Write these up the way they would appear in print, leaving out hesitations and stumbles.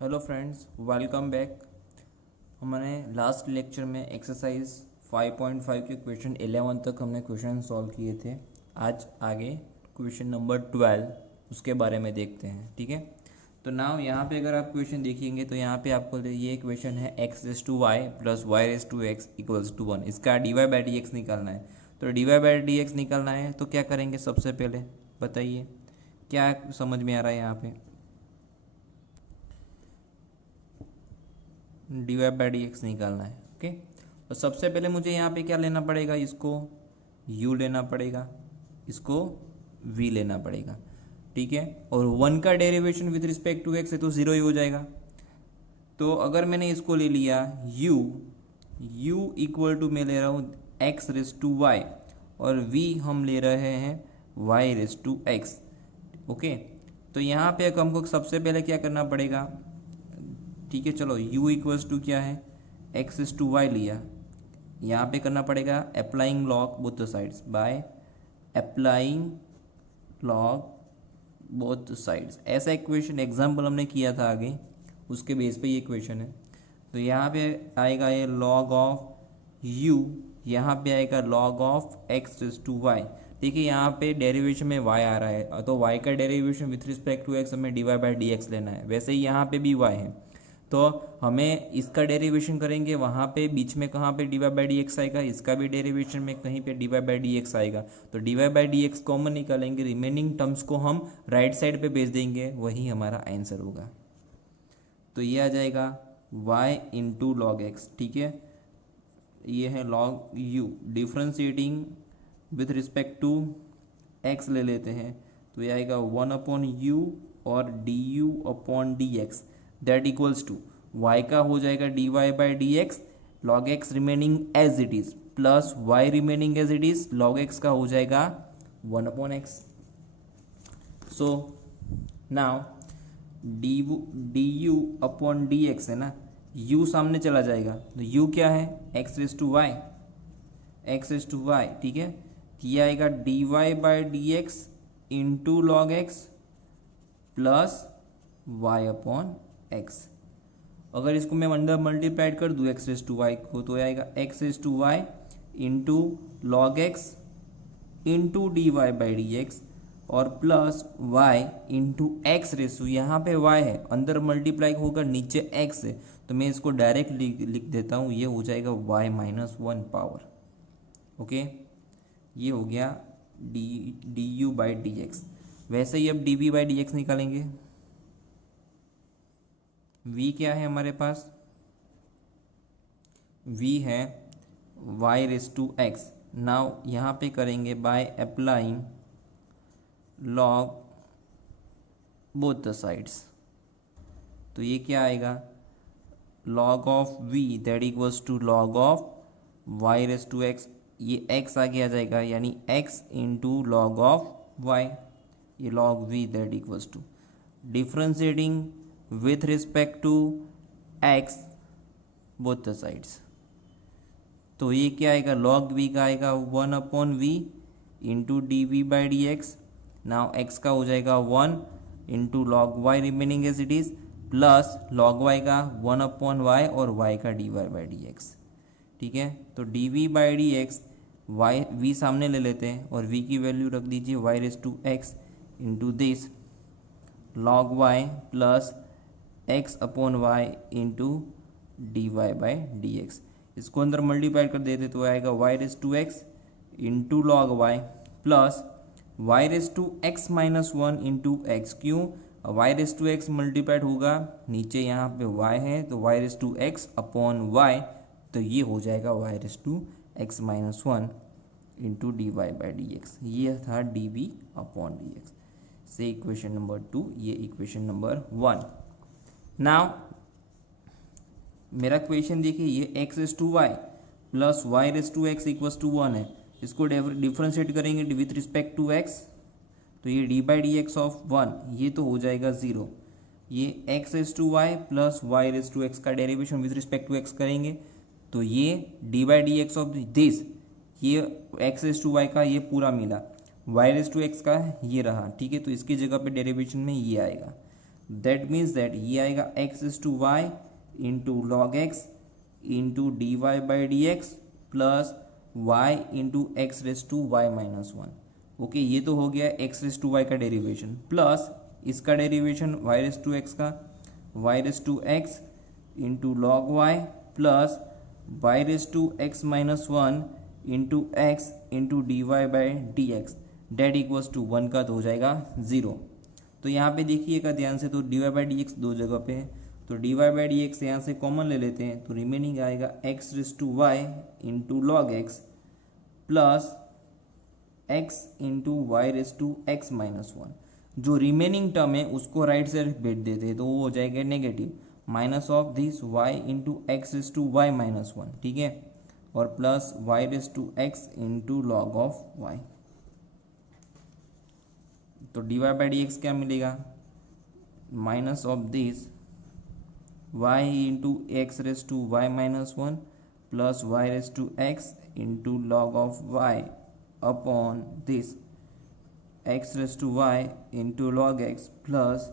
Hello friends, welcome back. हमने last lecture में exercise 5.5 के क्वेश्चन 11 तक हमने क्वेश्चन सॉल्व किए थे। आज आगे क्वेश्चन नंबर 12 उसके बारे में देखते हैं। ठीक है, तो नाउ यहाँ पे अगर आप क्वेश्चन देखेंगे तो यहाँ पे आपको ये क्वेश्चन है x raise to y plus y raise to x equals to 1। इसका dy बाई डी एक्स निकालना है। तो dy बाई डी एक्स निकालना है तो क्या करेंगे? सबसे पहले बताइए क्या समझ में आ रहा है यहाँ पे? D y by d x निकालना है। ओके, तो सबसे पहले मुझे यहाँ पे क्या लेना पड़ेगा? इसको u लेना पड़ेगा, इसको v लेना पड़ेगा। ठीक है, और 1 का derivation with respect to x है तो 0 ही हो जाएगा। तो अगर मैंने इसको ले लिया u इक्वल टू मैं ले रहा हूँ x रेस टू y और v हम ले रहे हैं y raise to x। Okay, तो यहाँ पे हमको सबसे पहले क्या करना पड़ेगा? ठीक है, चलो u इक्वल्स टू क्या है? x इज टू वाई लिया। यहाँ पे करना पड़ेगा applying log both the sides by applying log both sides. ऐसा इक्वेशन एग्जाम्पल हमने किया था आगे, उसके बेस पे ये इक्वेशन है। तो यहाँ पे आएगा ये लॉग ऑफ u, यहाँ पे आएगा log of x is to y. देखिए यहाँ पे डेरिवेशन में y आ रहा है तो y का derivation with respect to x हमें dy बाई डी एक्स लेना है। वैसे ही यहाँ पे भी y है तो हमें इसका डेरिवेशन करेंगे वहाँ पे बीच में कहाँ पे d y by d x आएगा, इसका भी डेरिवेशन में कहीं पे d y by d x आएगा। तो d y by d x common निकालेंगे, रिमेनिंग टर्म्स को हम राइट साइड पे भेज देंगे, वही हमारा आंसर होगा। तो ये आ जाएगा y इंटू लॉग एक्स। ठीक है, ये है log u, differentiating with respect to x ले लेते हैं तो ये आएगा 1 अपॉन यू और d u upon d x that equals to y का हो जाएगा dy by d x, log x remaining as it is plus y remaining as it is, log x का हो जाएगा 1 upon x. So now d u upon d x है ना, u सामने चला जाएगा तो u क्या है? x raise to y, x raise to y. ठीक है, ये आएगा d y by d x into log x plus y upon x. अगर इसको मैं अंडर मल्टीप्लाइड कर दूँ एक्स रेस टू वाई को तो आएगा x raise to y into log x into d y by d x और plus y into x रेसू। यहाँ पे y है, अंदर मल्टीप्लाई होगा, नीचे x है तो मैं इसको डायरेक्ट लिख देता हूँ, ये हो जाएगा y माइनस 1 पावर। ओके, ये हो गया d u by d x. वैसे ही अब d v by d x निकालेंगे। v क्या है हमारे पास? v है y raise to x. Now यहाँ पे करेंगे by applying log both the sides. तो ये क्या आएगा? लॉग ऑफ v दैट equals to log of y raise to x। ये x आगे आ जाएगा यानी x into log of y, ये लॉग v दैट equals to differentiating with respect to x both the sides. तो ये क्या आएगा? लॉग v का आएगा 1 upon v into d v by d x. Now x का हो जाएगा 1 into log y remaining as it is plus log y का 1 अपॉन y और y का d y by d x. ठीक है, तो d v by d x y v सामने ले लेते हैं और v की वैल्यू रख दीजिए y raise to x into this log y plus x upon y into d y by d x. इसको अंदर मल्टीप्लाई कर देते तो आएगा y raise to x into log y plus y raise to x minus 1 into x. क्यों? y raise to x multiplied होगा, नीचे यहाँ पे y है तो y raise to x upon y, तो ये हो जाएगा y raise to x minus 1 into d y by d x. ये था d v upon d x से इक्वेशन नंबर 2, ये इक्वेशन नंबर 1। नाउ मेरा क्वेश्चन देखिए, ये x raise to y plus y raise to x equals to 1 है। इसको differentiate करेंगे विथ रिस्पेक्ट टू x तो ये d by d x of 1 ये तो हो जाएगा 0। ये x raise to y plus y raise to x का derivation with respect to x करेंगे तो ये d by d x of this, ये x रेस टू वाई का ये पूरा मिला, y रेस टू एक्स का ये रहा। ठीक है, तो इसकी जगह पे डेरिवेशन में ये आएगा दैट मीन्स दैट ये आएगा x is to y into log x into d y by d x plus y into x raise to y minus one. Okay, ये तो हो गया एक्स रेस टू वाई का डेरिवेशन, प्लस इसका derivation y raise to x का, y raise to x into log y plus y raise to x minus one into x into d y by d x that equals to one का तो हो जाएगा zero. तो यहाँ पे देखिएगा ध्यान से, तो d y by d x दो जगह पे है, तो d y by d x यहाँ से कॉमन ले लेते हैं, तो रिमेनिंग आएगा x raise to y into log x plus x into y raise to x minus one. जो रिमेनिंग टर्म है उसको राइट साइड भेज देते हैं तो वो हो जाएगा negative, minus of this y into x raise to y minus one, ठीक है, और plus y raise to x into log of y. तो d y by d x क्या मिलेगा, minus of this y into x raise to y minus one plus y raise to x into log of y upon this x raise to y into log x plus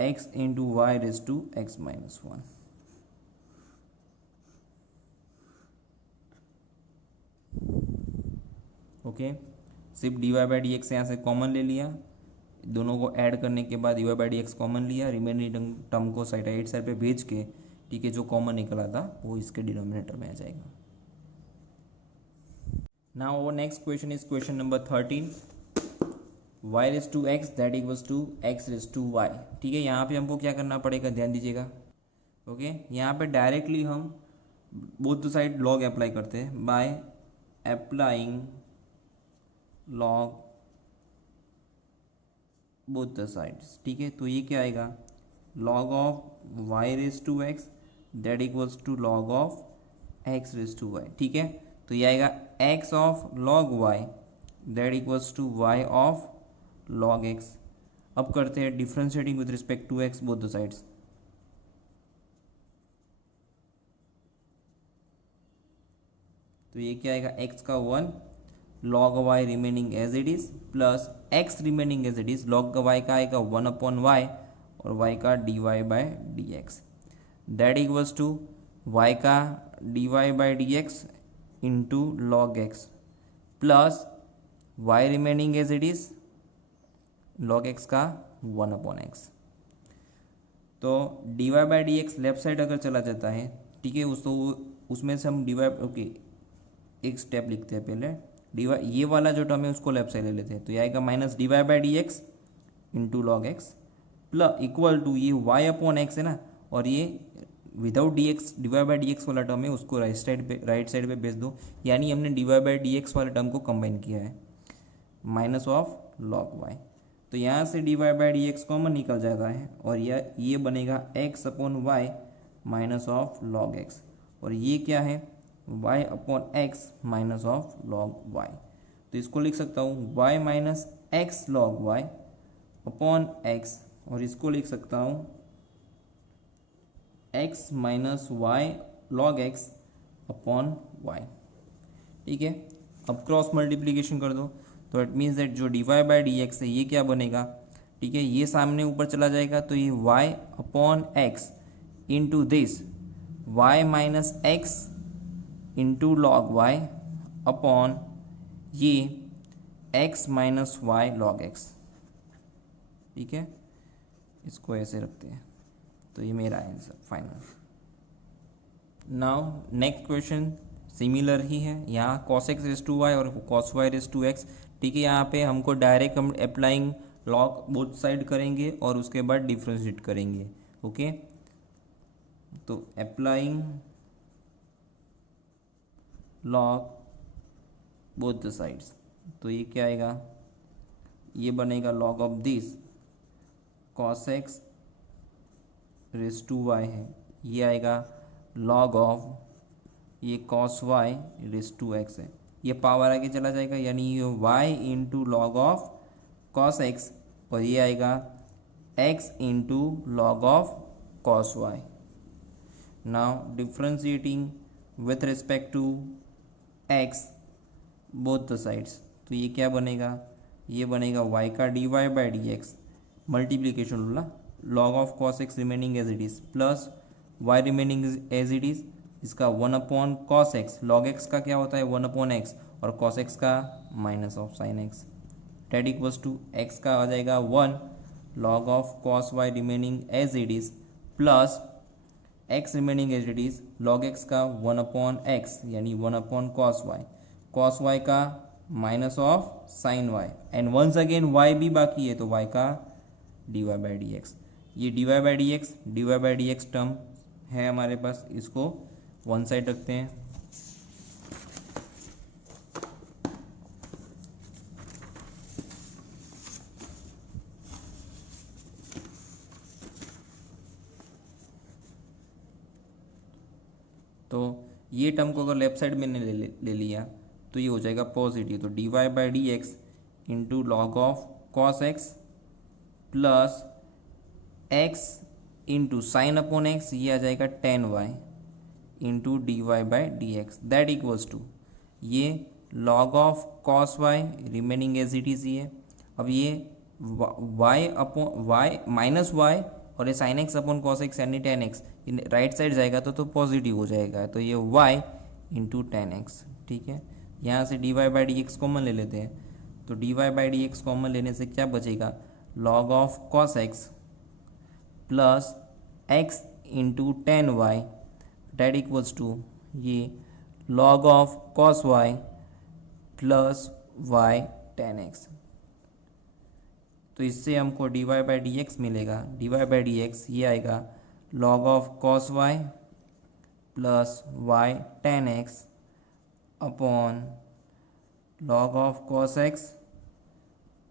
x into y raise to x minus one. Okay, सिर्फ d y by d x यहाँ से common ले लिया, दोनों को add करने के बाद d y by d x common लिया, रिमेनिंग टर्म को साइड राइट साइड पे भेज के, ठीक है, जो कॉमन निकला था वो इसके डिनोमिनेटर में आ जाएगा। Now our next question is question number 13, y raised to x that equals to x raised to y। ठीक है, यहाँ पे हमको क्या करना पड़ेगा, ध्यान दीजिएगा। ओके, यहाँ पे डायरेक्टली हम बोथ साइड लॉग अप्लाई करते हैं by applying log both the sides. ठीक है, तो ये क्या आएगा, log of y raise to x that equals to log of x raise to y। ठीक है, तो ये आएगा x of log y that equals to y of log x। अब करते हैं differentiating with respect to x both the sides. तो ये क्या आएगा, x का 1 log y remaining as it is plus x remaining as it is, log का y का आएगा 1 अपॉन y और y का dy by dx that equals to y का dy by dx into log x plus y remaining as it is log x का 1 upon x। तो dy by d x left side अगर चला जाता है, ठीक है, उसमें से हम dy, ओके, एक स्टेप लिखते हैं पहले, dy ये वाला जो टर्म है उसको लेफ्ट साइड ले लेते हैं, तो ये आएगा minus dy by d x into log x plus equal to ये y अपॉन एक्स है ना, और ये without d x d y by d x वाला टर्म है उसको राइट साइड पे भेज दो, यानी हमने d y by d x वाले टर्म को कंबाइन किया है, माइनस ऑफ लॉग वाई। तो यहाँ से d y by d x common निकल जाता है और ये बनेगा x upon y minus of log x, और ये क्या है, y upon x minus of log y. तो इसको लिख सकता हूँ y minus x log y upon x, और इसको लिख सकता हूँ x minus y log x upon y. ठीक है, अब क्रॉस मल्टीप्लीकेशन कर दो, तो इट मीन्स दैट जो d y by d x है ये क्या बनेगा, ठीक है, ये सामने ऊपर चला जाएगा, तो ये y upon x into this y minus x into log y upon ये x minus y log x. ठीक है, इसको ऐसे रखते हैं, तो ये मेरा answer final. Now next question similar ही है, यहाँ cos x raise to y और cos y raise to x. ठीक है, यहाँ पे हमको डायरेक्ट हम अप्लाइंग लॉग बोथ साइड करेंगे और उसके बाद डिफ्रेंशिएट करेंगे। ओके, तो applying log both the sides, तो ये क्या आएगा, ये बनेगा log of this cos x raise to y है, ये आएगा लॉग ऑफ ये cos y raise to x है, ये पावर आगे चला जाएगा, यानी ये y into log of cos x, और ये आएगा x into log of cos y। Now differentiating with respect to x both the sides, तो ये क्या बनेगा, ये बनेगा y का dy by d x multiplication rule ना, log of cos x remaining as it is plus y remaining as it is, इसका 1 upon cos x, log x का क्या होता है 1 अपॉन x और cos x का minus of sin x, that equals to x का आ जाएगा 1 log of cos y remaining as it is plus x remaining as it is log x का 1 upon x यानी 1 अपॉन cos y का minus of sine y and once again y भी बाकी है तो y का dy बाई डी एक्स। ये dy by d x term है हमारे पास, इसको वन साइड रखते हैं। तो ये टर्म को अगर लेफ्ट साइड में ले लिया तो ये हो जाएगा पॉजिटिव, तो d y by d x into log of cos x plus x into sine upon x, ये आ जाएगा tan y into d y by d x, that equals to ये log of cos y remaining as it is ये। अब ये y upon y minus y और ये sine x upon cos x यानी टेन एक्स राइट साइड जाएगा तो positive हो जाएगा, तो ये y इंटू टेन एक्स। ठीक है, यहाँ से d y by d x common ले लेते हैं, तो d y by d x common लेने से क्या बचेगा log of cos x plus x into tan y that equals to ये log of cos y plus y tan x. तो इससे हमको d y by d x मिलेगा, d y by d x ये आएगा log of cos y plus y tan x upon log of cos x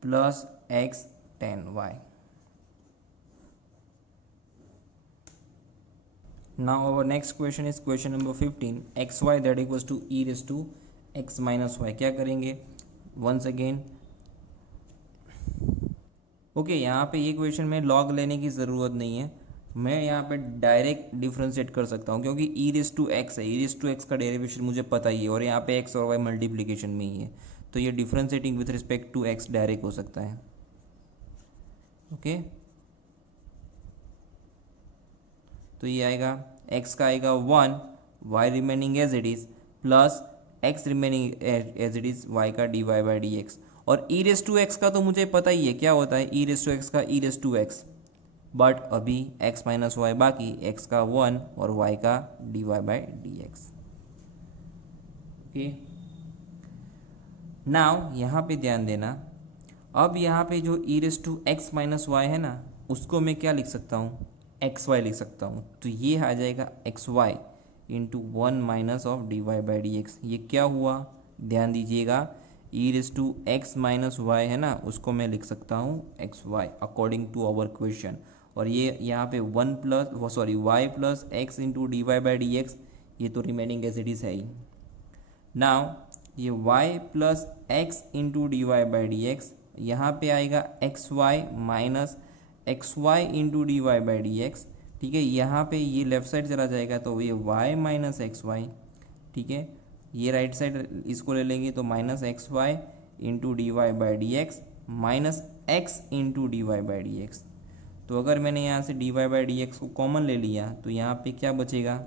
plus x tan y। Now our next question is question number 15, xy that equals to e raised to x minus y। क्या करेंगे once again okay यहाँ पे ये question में log लेने की ज़रूरत नहीं है, मैं यहाँ पे डायरेक्ट डिफ्रेंशिएट कर सकता हूँ क्योंकि ई रेस टू एक्स है, ई रेस टू एक्स का डेरिवेशन मुझे पता ही है और यहाँ पे एक्स और वाई मल्टीप्लिकेशन में ही है, तो ये differentiating with respect to x direct हो सकता है। ओके तो ये आएगा एक्स का आएगा 1 y remaining as it is plus x remaining as it is y का d y by d x, और ई रेस टू एक्स का तो मुझे पता ही है क्या होता है, ई रेस टू एक्स का e raise to x, but अभी x माइनस वाई बाकी, x का 1 और y का d y by d x. Okay now यहाँ पे ध्यान देना, अब यहाँ पे जो e raise to x minus y है ना उसको मैं क्या लिख सकता हूँ एक्स वाई लिख सकता हूँ, तो ये आ जाएगा x y into 1 minus of d y by d x. ये क्या हुआ ध्यान दीजिएगा, e raise to x minus y है ना उसको मैं लिख सकता हूँ x y according to our question, और ये यहाँ पे 1 plus sorry y plus x into d y by d x, ये तो रिमेनिंग एज इट इज है ही। नाउ ये y plus x into d y by d x, यहाँ पे आएगा x y minus x y into d y by d x. ठीक है, यहाँ पे ये लेफ्ट साइड चला जाएगा तो ये y माइनस एक्स वाई। ठीक है, ये राइट साइड इसको ले लेंगे तो minus x y into d y by d x minus x into d y by d x. तो अगर मैंने यहाँ से d y by d x को कॉमन ले लिया तो यहाँ पे क्या बचेगा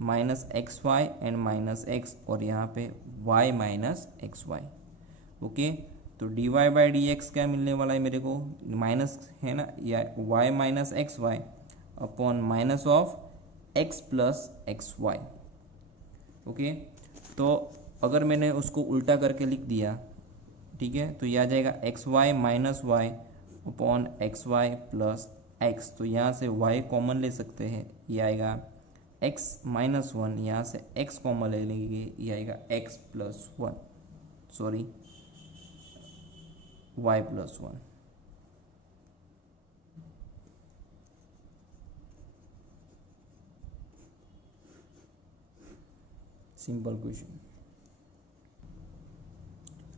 minus x y and minus x, और यहाँ पे y minus x y. Okay तो d y by d x क्या मिलने वाला है मेरे को माइनस है ना, या y minus x y upon minus of x plus x y. Okay तो अगर मैंने उसको उल्टा करके लिख दिया, ठीक है, तो यह आ जाएगा x y minus y upon x y plus x, तो यहाँ से y कॉमन ले सकते हैं, ये आएगा x माइनस 1, यहाँ से x कॉमन ले लेंगे, ये आएगा x plus 1 sorry y plus 1। Simple question.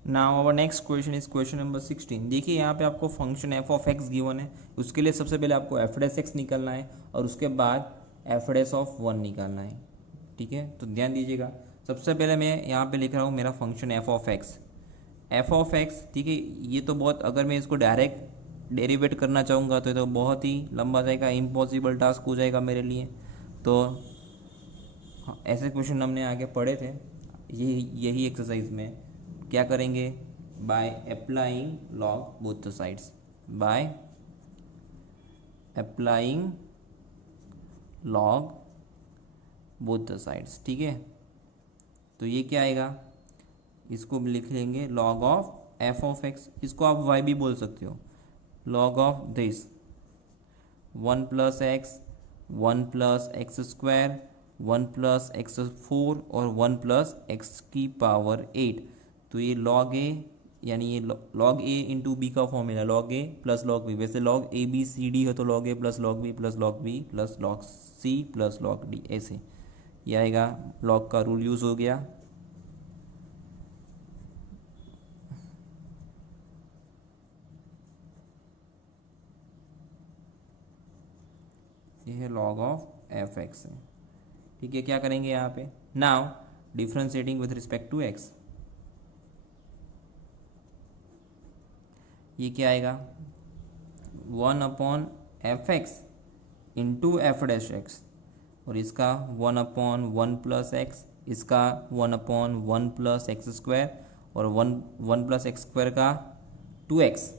Now our next question is question number 16। देखिए यहाँ पे आपको function f of x given है, उसके लिए सबसे पहले आपको एफ डैश एक्स निकालना है और उसके बाद एफ डैश ऑफ 1 निकालना है। ठीक है, तो ध्यान दीजिएगा, सबसे पहले मैं यहाँ पे लिख रहा हूँ मेरा फंक्शन एफ ऑफ एक्स। ठीक है, ये तो बहुत, अगर मैं इसको डायरेक्ट डेरिवेट करना चाहूँगा तो ये तो बहुत ही लंबा जाएगा, इम्पॉसिबल टास्क हो जाएगा मेरे लिए। तो हाँ, ऐसे क्वेश्चन हमने आगे पढ़े थे, यही एक्सरसाइज में क्या करेंगे, by applying log both the sides, bye applying log both the sides. ठीक है, तो ये क्या आएगा, इसको लिख लेंगे log of F of x, इसको आप वाई भी बोल सकते हो, log of this 1 + x 1 + x², 1 + x4 और 1 + x⁸ तो ये log a, यानी ये log a इंटू बी का formula, log a plus log b, वैसे log a b c d है तो log a plus log b plus log b plus log c plus log d, ऐसे ये आएगा, log का रूल यूज़ हो गया। ये है log ऑफ एफ एक्स है। ठीक है, क्या करेंगे यहाँ पे, now differentiating with respect to x, ये क्या आएगा 1/f(x) इंटू f'(x) और इसका 1/1 + x, इसका 1/1 + x² और 1 + x² का 2x,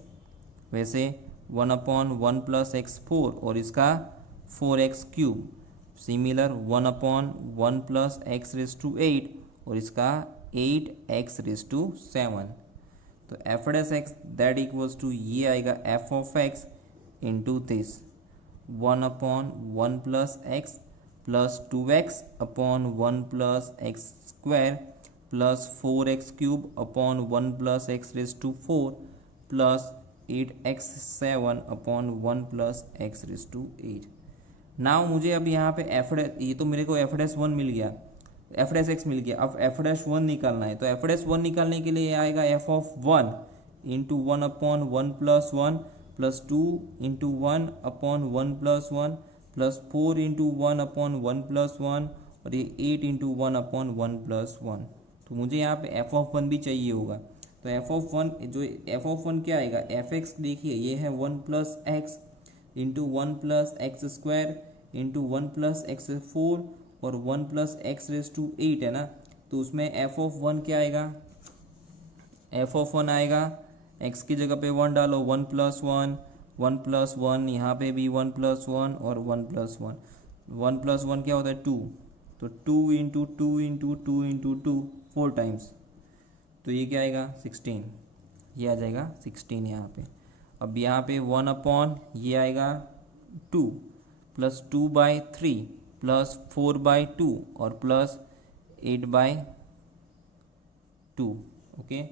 वैसे 1/1 + x4 और इसका 4x³ सिमिलर 1/1 + x⁸8 और इसका 8x⁷7। तो f'(x) दैट इक्वल्स टू ये आएगा f of x into this 1/1 + x plus 2x/1 + x² plus 4x³ / 1 + x⁴ plus 8x7/1 + x⁸8। Now मुझे अब यहाँ पे ये तो मेरे को f'(1) मिल गया, f'(x) मिल गया, अब f'(1) निकालना है। तो f'(1) निकालने के लिए आएगा f of 1 into 1/1 + 1 plus 2 into 1/1 + 1 plus 4 into 1/1 + 1 और ये 8 इंटू 1/1 + 1। तो मुझे यहाँ पे f ऑफ 1 भी चाहिए होगा, तो f ऑफ 1 जो f ऑफ 1 क्या आएगा, f(x) देखिए ये है 1 + x into 1 + x² into 1 + x4 और 1 + x⁸8 है ना, तो उसमें f ऑफ 1 क्या आएगा, f ऑफ 1 आएगा, x की जगह पे 1 डालो, 1 + 1 1 + 1, यहाँ पे भी 1 + 1 और 1 + 1, 1 + 1 क्या होता है 2, तो 2 इंटू 2 इंटू 2 इंटू 2 4 टाइम्स, तो ये क्या आएगा 16, ये आ जाएगा 16 यहाँ पे। अब यहाँ पे 1 ये आएगा 2 प्लस 2/3 प्लस 4/2 और प्लस 8/2। ओके,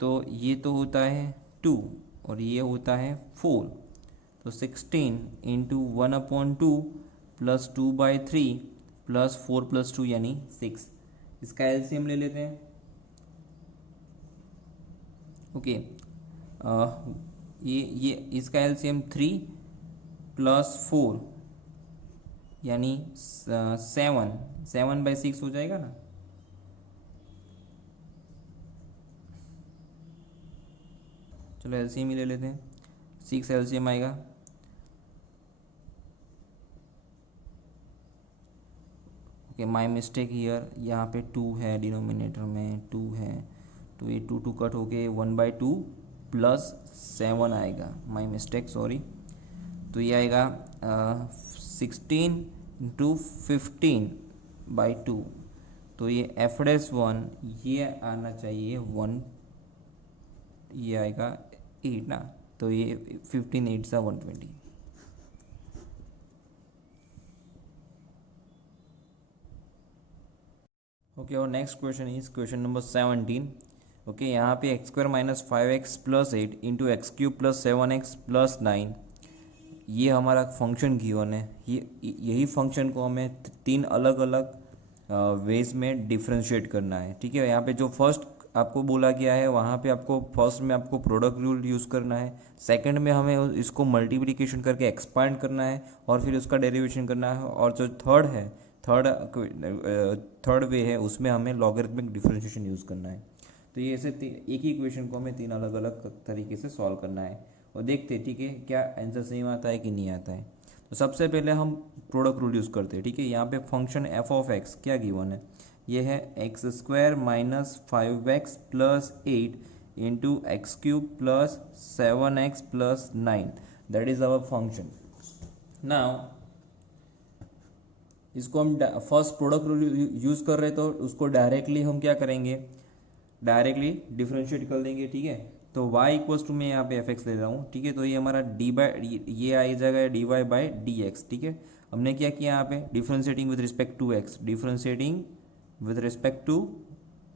तो ये तो होता है 2 और ये होता है 4, तो 16 इंटू 1/2 प्लस 2/3 प्लस 4 + 2 यानी 6। इसका एलसीएम ले लेते हैं। ओके, ये इसका एलसीएम 3 + 4 यानी 7/6 हो जाएगा ना। चलो एलसीएम ही ले लेते हैं, 6 एलसीएम आएगा। ओके, माय मिस्टेक हियर, यहाँ पे 2 है, डिनोमिनेटर में 2 है, तो ये 2 कट होके 1/2 प्लस 7 आएगा, माय मिस्टेक, सॉरी। तो ये आएगा 16 इंटू 15/2, तो ये f'1 ये आना चाहिए 1, ये आएगा 8 ना, तो ये 15 8 सा 120। ओके, और next question is question number 17। Okay, यहाँ पे x² - 5x + 8 into x³ + 7x + 9 ये हमारा फंक्शन गिवन है। यही फंक्शन को हमें 3 अलग अलग वेज में डिफ्रेंशिएट करना है। ठीक है, यहाँ पे जो फर्स्ट आपको बोला गया है वहाँ पे आपको फर्स्ट में आपको प्रोडक्ट रूल यूज़ करना है, सेकंड में हमें इसको मल्टीप्लिकेशन करके एक्सपांड करना है और फिर उसका डेरिवेशन करना है, और जो थर्ड वे है उसमें हमें लॉगरिथमिक डिफरेंशिएशन यूज़ करना है। तो ये ऐसे एक ही इक्वेशन को हमें 3 अलग अलग तरीके से सॉल्व करना है। और देखते हैं, ठीक है, क्या आंसर सेम आता है कि नहीं आता है। तो सबसे पहले हम प्रोडक्ट रूल यूज़ करते हैं, ठीक है। यहाँ पे फंक्शन एफ ऑफ एक्स क्या गिवन है, ये है x square minus 5x plus 8 into x cube plus 7x plus 9, that is our function. Now इसको हम फर्स्ट प्रोडक्ट रूल यूज़ कर रहे हैं, तो उसको डायरेक्टली हम क्या करेंगे, डायरेक्टली डिफ्रेंशिएट कर देंगे, ठीक है। तो y इक्वल्स टू मैं यहाँ पे एफ एक्स ले रहा हूँ, ठीक है। तो ये हमारा डी बाई ये आ जाएगा d y by d x, ठीक है। हमने क्या किया यहाँ पे, differentiating with respect to x, differentiating with respect to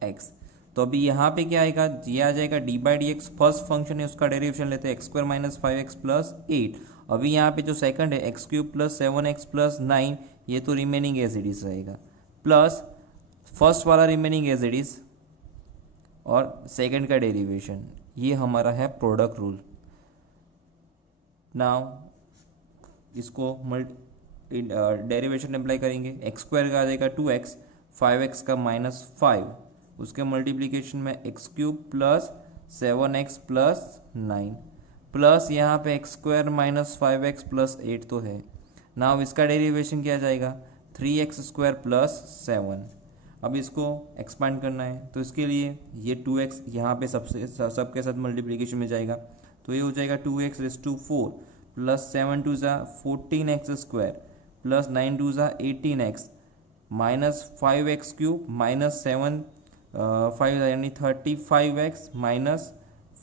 x. तो अभी यहाँ पे क्या आएगा, ये आ जाएगा d by d x, first function है उसका डेरिवेशन लेते हैं x square minus 5x plus 8। अभी यहाँ पे जो सेकंड है x cube plus 7x plus 9, ये तो रिमेनिंग एज इट इज रहेगा, प्लस फर्स्ट वाला रिमेनिंग एज इट इज और सेकंड का डेरिवेशन, ये हमारा है प्रोडक्ट रूल। नाउ इसको डेरिवेशन अप्लाई करेंगे, एक्स स्क्वायर का आ जाएगा 2x, 5x का माइनस 5, उसके मल्टीप्लीकेशन में x cube plus 7x plus 9, plus यहाँ पे x square minus 5x plus 8 तो है। नाउ इसका डेरिवेशन क्या जाएगा, 3x स्क्वायर प्लस 7। अब इसको एक्सपांड करना है, तो इसके लिए ये 2x यहाँ पे सबके साथ मल्टीप्लिकेशन में जाएगा, तो ये हो जाएगा 2x raise to 4 plus 7 to ज़ा 14x स्क्वायर प्लस 9 टू ज़ा 18x minus 5x cube minus 7 5 यानी 35x माइनस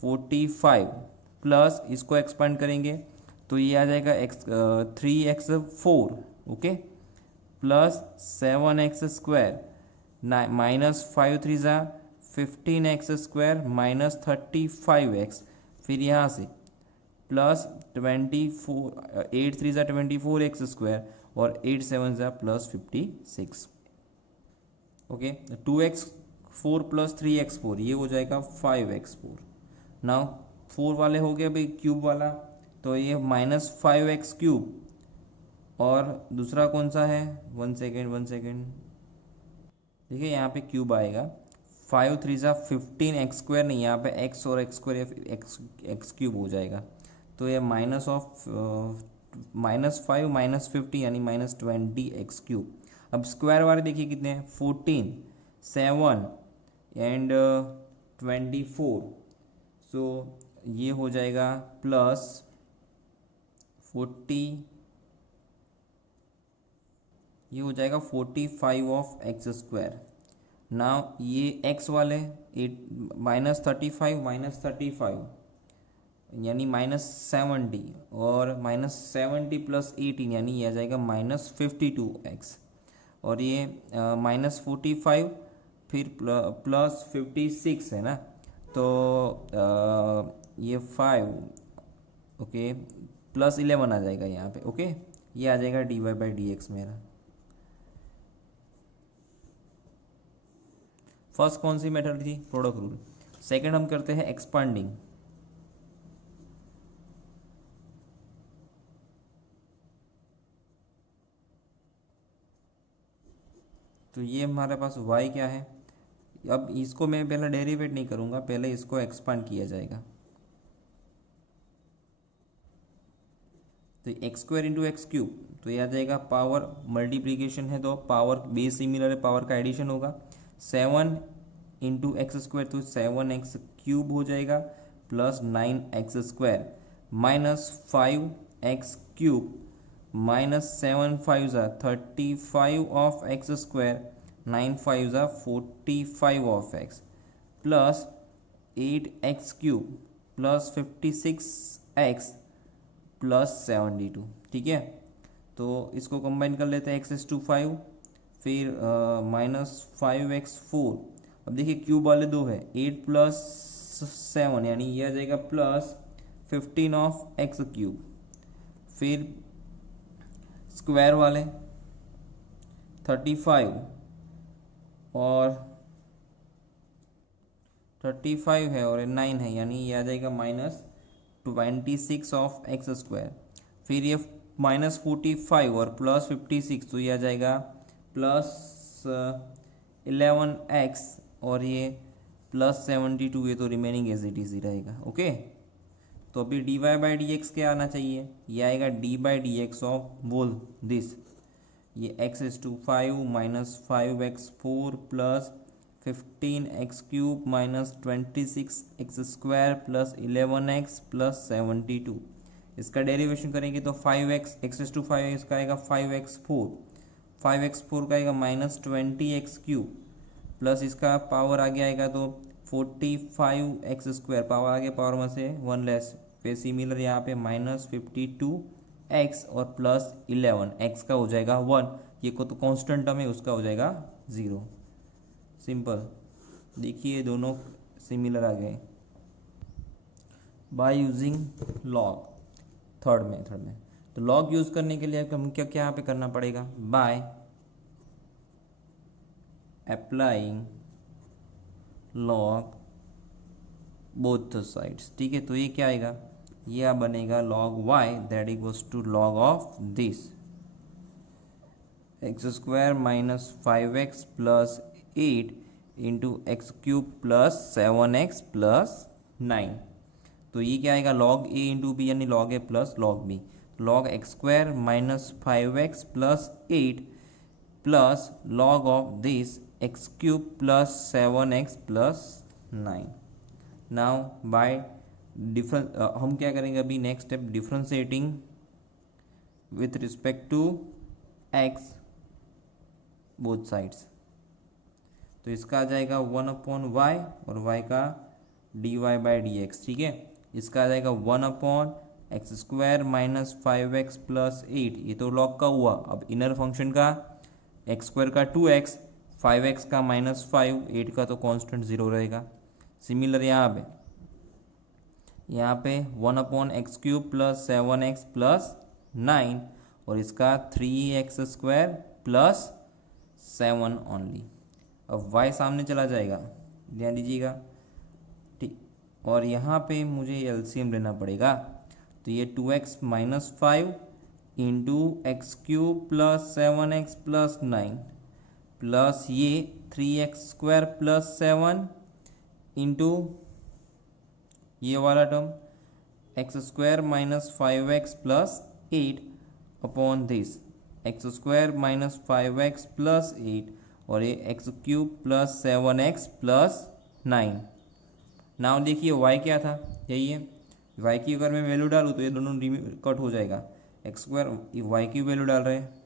45, प्लस इसको एक्सपांड करेंगे तो ये आ जाएगा x 3x4, okay, plus 7x square minus 5 3 ज़ा 15x स्क्वायर माइनस 35x, फिर यहाँ से प्लस 24 8 3 ज़ा 24x स्क्वायर और 8 7 ज़ा plus 56, okay. 2x4 plus 3x4 ये हो जाएगा 5x4। नाउ 4 वाले हो गए अभी क्यूब वाला, तो ये माइनस 5x क्यूब और दूसरा कौन सा है, 1 सेकेंड, ठीक है, यहाँ पे क्यूब आएगा 5 3 ज़ा 15 एक्स स्क्वायर, नहीं यहाँ पे x और एक्स स्क्वायर एक्स क्यूब हो जाएगा, तो ये माइनस ऑफ माइनस 5 माइनस 50 यानी माइनस 20 एक्स क्यूब। अब स्क्वायर वाले देखिए कितने हैं, 14 7 एंड 24, सो ये हो जाएगा प्लस 40, ये हो जाएगा 45 ऑफ एक्स स्क्वायर। नाउ ये एक्स वाले 8 माइनस 35 यानी माइनस 70 और माइनस 70 प्लस 18 यानी ये आ जाएगा माइनस 52x, और ये माइनस 45 फिर प्लस 56 है ना, तो ये 5, ओके, प्लस 11 आ जाएगा यहाँ पे, ओके। ये आ जाएगा d y by d x मेरा। फर्स्ट कौन सी मेथड थी, प्रोडक्ट रूल। सेकंड हम करते हैं एक्सपांडिंग। तो ये हमारे पास y क्या है, अब इसको मैं पहले डेरिवेट नहीं करूंगा, पहले इसको एक्सपांड किया जाएगा। तो x square into x cube, तो ये आ जाएगा पावर मल्टीप्लीकेशन है तो पावर बेस सिमिलर है, पावर का एडिशन होगा। 7 इंटू एक्स स्क्वायर तो 7x क्यूब हो जाएगा plus 9x square minus 5x cube minus 7 5 ज़ा 35 ऑफ एक्स स्क्वायर 9 5 ज़ा 45 of x plus 8x cube plus 56x plus 72, ठीक है। तो इसको कंबाइन कर लेते हैं, एक्स इज टू 5 फिर माइनस 5x4। अब देखिए क्यूब वाले दो है, 8 प्लस 7 यानी ये आ जाएगा प्लस 15 ऑफ एक्स क्यूब, फिर स्क्वायर वाले 35 और 35 है और 9 है यानी ये आ जाएगा माइनस 26 ऑफ एक्स स्क्वायर, फिर ये माइनस 45 और प्लस 56 तो ये आ जाएगा प्लस 11x और ये प्लस 72, ये तो रिमेनिंग एज इट इज ही रहेगा, ओके। तो अभी d y by d x क्या आना चाहिए, ये आएगा d by d x of whole this, ये x is to 5 minus 5x4 plus 15x³ minus 26x² plus 11x plus 72। इसका डेरिवेशन करेंगे तो 5x एक्स टू 5 इसका आएगा 5x4, 5x4 का आएगा माइनस 20x³ प्लस इसका पावर आगे आएगा तो 45x² पावर आगे पावर में से 1 लेस, फिर सिमिलर यहाँ पे माइनस 52x और प्लस 11 x का हो जाएगा 1, ये को तो कांस्टेंट टर्म है उसका हो जाएगा 0। सिंपल, देखिए दोनों सिमिलर आ गए by using log. Third method में तो लॉग यूज करने के लिए हम क्या क्या यहाँ पे करना पड़ेगा, bye applying log both the sides. ठीक है, तो ये क्या आएगा, ये बनेगा log y that equals to log of this x² minus 5x plus 8 into x³ plus 7x plus 9। तो ये क्या आएगा log a इंटू बी यानी log a plus log b, log x² minus 5x plus 8 plus log of this x³ plus 7x plus 9। Now by difference हम क्या करेंगे अभी next step, differentiating with respect to x both sides. तो इसका आ जाएगा 1/y और y का dy by d x. ठीक है, इसका आ जाएगा 1/x² माइनस 5x प्लस 8, ये तो लॉग का हुआ। अब इनर फंक्शन का x² का 2x, 5x का माइनस 5, 8 का तो कांस्टेंट 0 रहेगा। सिमिलर यहाँ पे 1/x³ प्लस 7x प्लस 9 और इसका 3x² प्लस 7 ओनली। अब y सामने चला जाएगा, ध्यान दीजिएगा। ठीक, और यहाँ पे मुझे एलसीएम लेना पड़ेगा, तो ये 2x minus 5 into x³ plus 7x plus 9 plus ये 3x² प्लस 7 इंटू ये वाला term x² minus 5x plus 8 upon this x² minus 5x plus 8 और ये x³ plus 7x plus 9। Now देखिए y क्या था, यही है। y की अगर मैं वैल्यू डालूँ तो ये दोनों कट हो जाएगा, x² y की वैल्यू डाल रहे हैं,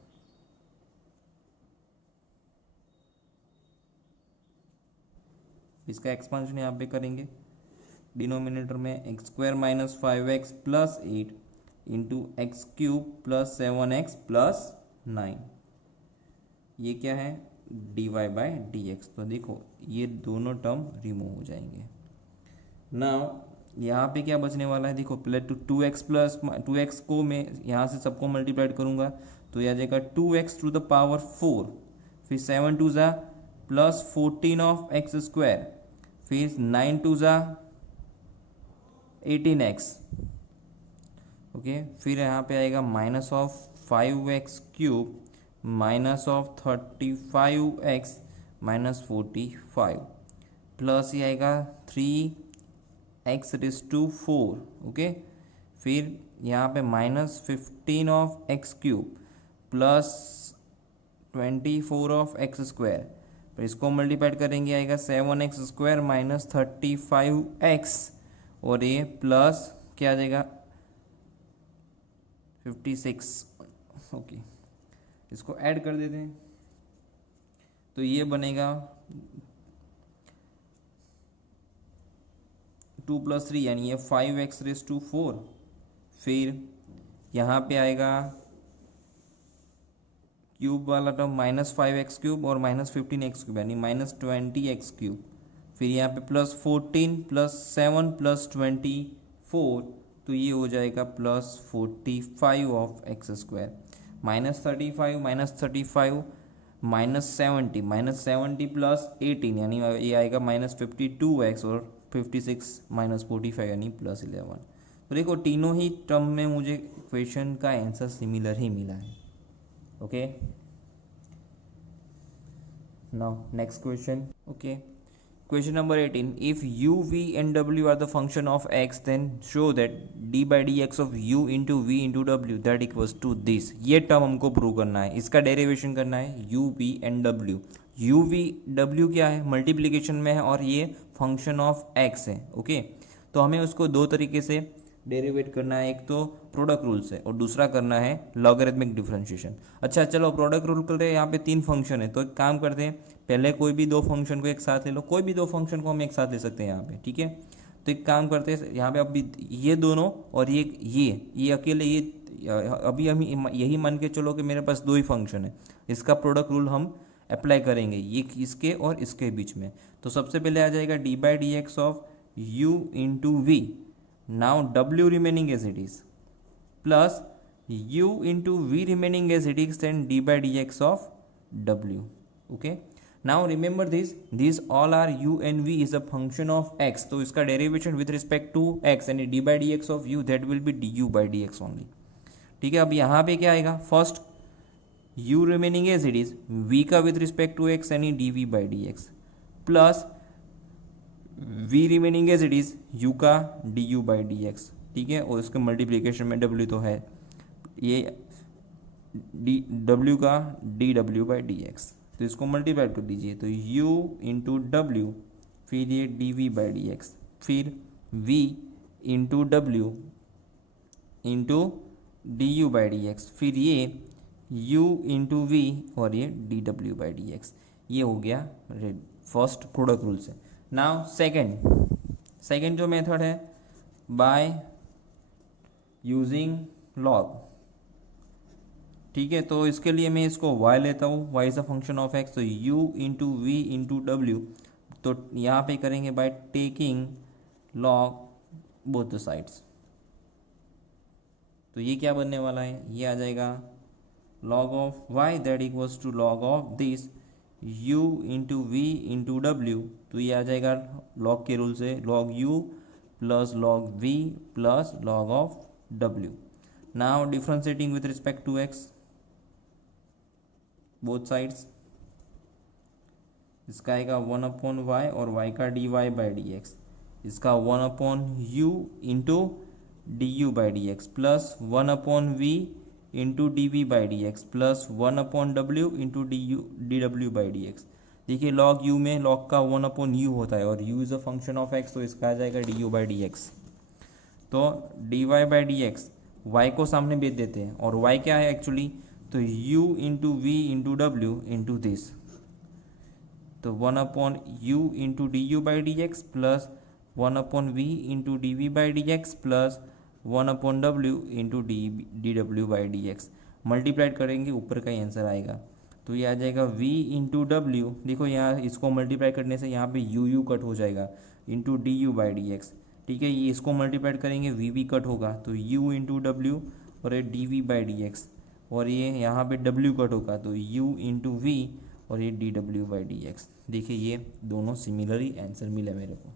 इसका एक्सपांशन यहाँ पे करेंगे। डिनोमिनेटर में x² minus 5x plus 8 into x³ plus 7x plus 9, ये क्या है dy बाई डी एक्स। तो देखो ये दोनों टर्म रिमूव हो जाएंगे। नाउ यहाँ पे क्या बचने वाला है, देखो पहले 2x प्लस 2x को मैं यहाँ से सबको मल्टीप्लाइड करूँगा तो यह आ जाएगा 2x टू द पावर 4, फिर 7 2 ज़ा प्लस 14 ऑफ x², फिर 9 2 ज़ा 18x। ओके, फिर यहाँ पे आएगा minus of 5x³ minus of 35x minus 45 plus ये आएगा 3x⁴। ओके, फिर यहाँ पे minus 15 of x³ plus 24 of x², फिर इसको मल्टीप्लाइड करेंगे आएगा 7x² माइनस 35x और ये प्लस क्या आ जाएगा 56। ओके, इसको ऐड कर देते हैं तो ये बनेगा 2 प्लस 3 यानी ये 5x⁴। फिर यहाँ पे आएगा क्यूब वाला टर्म माइनस 5x³ और माइनस 15x³ यानी माइनस 20x³। फिर यहाँ पे प्लस 14 प्लस 7 प्लस 24 तो ये हो जाएगा plus 45 of x²। Minus 35 minus 70 plus 18 यानी ये आएगा माइनस 52x और 56 माइनस 45 यानी प्लस 11। तो देखो तीनों ही टर्म में मुझे क्वेश्चन का आंसर सिमिलर ही मिला है। Okay, now next question. Okay, Question number 18. If u, v and w are the function of x, then show that d by dx of u into v into w that equals to this. ये term हमको prove करना है, इसका derivation करना है u, v and w. u, v, w क्या है, multiplication में है और ये फंक्शन ऑफ x है. ओके, तो हमें उसको दो तरीके से डेरिवेट करना है, एक तो प्रोडक्ट रूल से और दूसरा करना है लॉगरिथमिक डिफरेंशिएशन. अच्छा चलो प्रोडक्ट रूल कर रहे हैं, यहाँ पे तीन फंक्शन है तो एक काम करते हैं, पहले कोई भी दो फंक्शन को एक साथ ले लो, कोई भी दो फंक्शन को हम एक साथ ले सकते हैं यहाँ पे. ठीक है, तो एक काम करते हैं यहाँ पे अभी ये दोनों और ये अकेले ये अभी हम यही मान के चलो कि मेरे पास दो ही फंक्शन है, इसका प्रोडक्ट रूल हम अप्लाई करेंगे ये इसके और इसके बीच में. तो सबसे पहले आ जाएगा d by d x of u into v. Now w remaining as it is plus u into v remaining as it is, then d by dx of w. Okay, now remember this, these all are u and v is a function of x, तो इसका derivation with respect to x and d by dx of u that will be du by dx only. ठीक है, अब यहाँ पे क्या आएगा, first u remaining as it is, v का with respect to x यानी dv by dx plus v remaining as it is u का du बाई डी एक्स. ठीक है, और इसके मल्टीप्लीकेशन में w तो है, ये w का dw बाई डी एक्स, तो इसको मल्टीप्लाई कर दीजिए तो u इंटू डब्ल्यू, फिर ये dv बाई डी एक्स, फिर v इंटू डब्ल्यू into du by d x, फिर ये u इंटू वी और ये dw बाई डी एक्स. ये हो गया फर्स्ट प्रोडक्ट रूल से. नाउ सेकेंड जो मेथड है बाय यूजिंग लॉग. ठीक है, तो इसके लिए मैं इसको y लेता हूँ, y is a function of x, तो u इंटू वी इंटू डब्ल्यू, तो यहाँ पे करेंगे by taking log both the sides. तो ये क्या बनने वाला है, ये आ जाएगा log of y that equals to log of this u into v into डब्ल्यू. तो ये आ जाएगा log के रूल से log u plus log v plus log of w. Now differentiating with respect to x both sides, इसका आएगा 1/y और y का dy बाई डी एक्स, इसका 1/u into du by d x plus 1/v into d v by d x plus 1/w into dw by d x. देखिए log u में log का 1/u होता है और u is a function of x, तो इसका आ जाएगा du by d x. तो dy by d x y को सामने भेज देते हैं और y क्या है एक्चुअली, तो u इंटू वी इंटू डब्ल्यू इंटू दिस, तो 1/u into du by d x plus 1/v into dv by d x plus 1/w into dw by d x. Multiplied करेंगे ऊपर का ही आंसर आएगा, तो ये आ जाएगा v इंटू डब्ल्यू. देखो यहाँ इसको मल्टीप्लाई करने से यहाँ पे u कट हो जाएगा into du by d x. ठीक है, ये इसको मल्टीप्लाइड करेंगे v कट होगा तो u इंटू डब्ल्यू और ये dv बाई डी एक्स, और ये यहाँ पे w कट होगा तो u इंटू वी और ये dw बाई डी एक्स. देखिए ये दोनों सिमिलर ही आंसर मिले मेरे को.